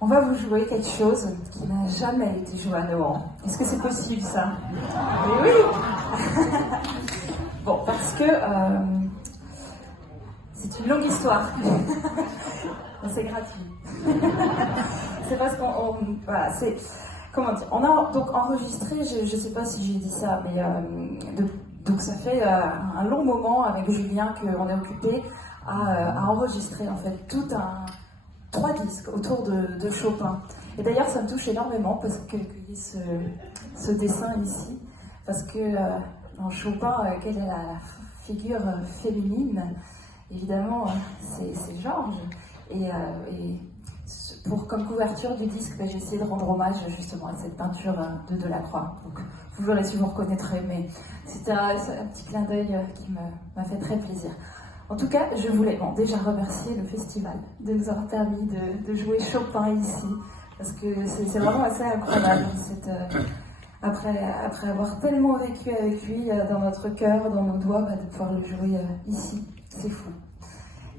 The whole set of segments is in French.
on va vous jouer quelque chose qui n'a jamais été joué à Nohant. Est-ce que c'est possible, ça? Mais oui. Bon, parce que c'est une longue histoire. C'est gratuit. C'est parce qu'on... Voilà, c'est... Comment dire? On a donc enregistré, je ne sais pas si j'ai dit ça, mais donc ça fait un long moment avec Julien qu'on est occupé à enregistrer en fait trois disques autour de Chopin. Et d'ailleurs ça me touche énormément parce que ce dessin ici, parce que dans Chopin, quelle est la figure féminine? Évidemment, c'est Georges. Et comme couverture du disque, j'ai essayé de rendre hommage justement à cette peinture de Delacroix. Donc vous verrez si vous reconnaîtrez, mais c'était un petit clin d'œil qui m'a fait très plaisir. En tout cas, je voulais déjà remercier le festival de nous avoir permis de jouer Chopin ici, parce que c'est vraiment assez incroyable. Après avoir tellement vécu avec lui dans notre cœur, dans nos doigts, de pouvoir le jouer ici, c'est fou.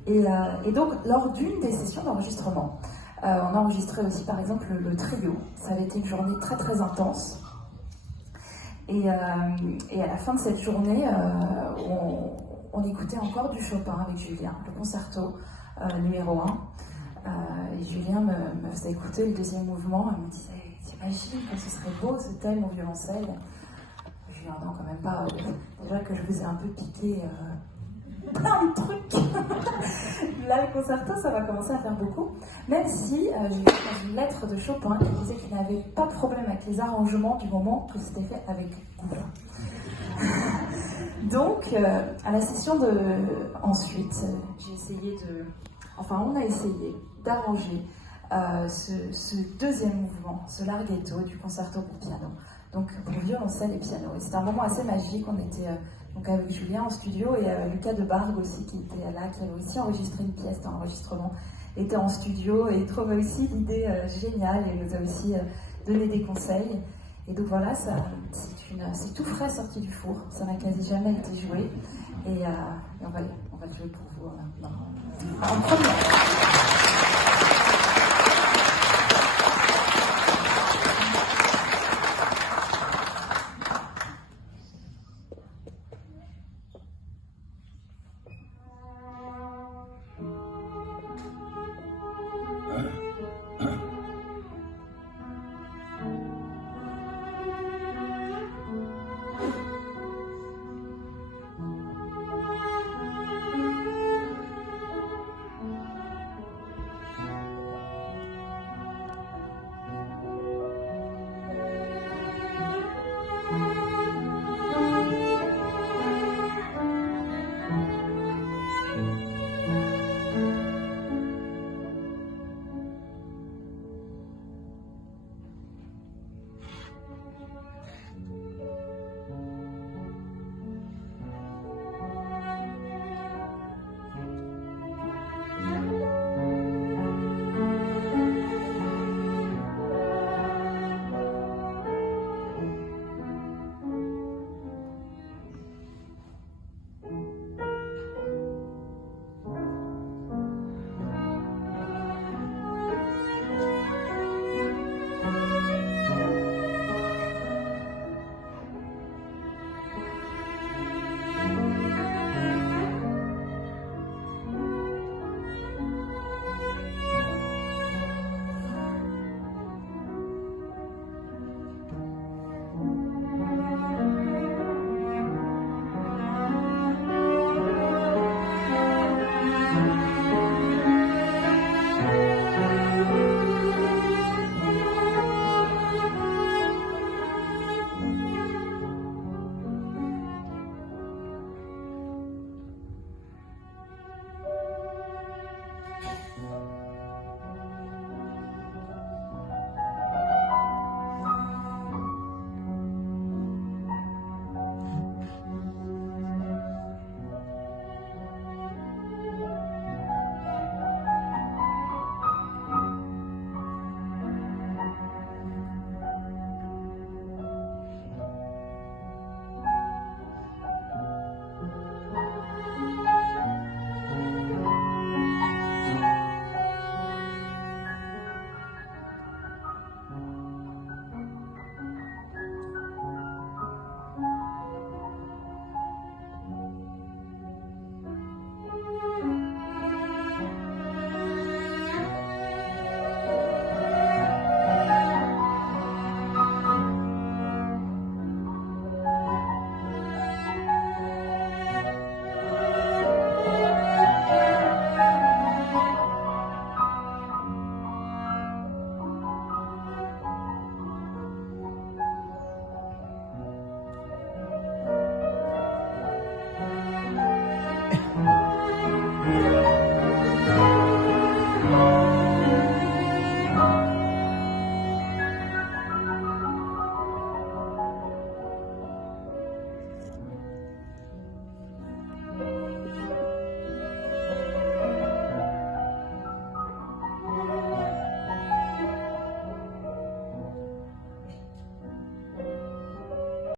Et donc, lors d'une des sessions d'enregistrement, on a enregistré aussi par exemple le trio. Ça avait été une journée très très intense. Et à la fin de cette journée, on écoutait encore du Chopin avec Julien, le concerto numéro 1. Et Julien me faisait écouter le deuxième mouvement. Elle me disait, t'imagines que ce serait beau ce thème au violoncelle? Je lui ai dit, non, quand même pas. Déjà que je vous ai un peu piqué plein de trucs. Là, le concerto, ça va commencer à faire beaucoup. Même si j'ai vu dans une lettre de Chopin qui disait qu'il n'avait pas de problème avec les arrangements du moment que c'était fait avec goût. Donc, à la session ensuite, j'ai essayé on a essayé d'arranger ce deuxième mouvement, ce larghetto du concerto pour piano. Donc, pour violoncelle et piano. Et c'était un moment assez magique. On était donc avec Julien en studio et Lucas de Bargue aussi qui était là, qui avait aussi enregistré une pièce d'enregistrement, était en studio et trouvait aussi l'idée géniale et nous a aussi donné des conseils. Et donc voilà, c'est tout frais sorti du four, ça n'a quasi jamais été joué et on va le jouer pour vous maintenant. En première.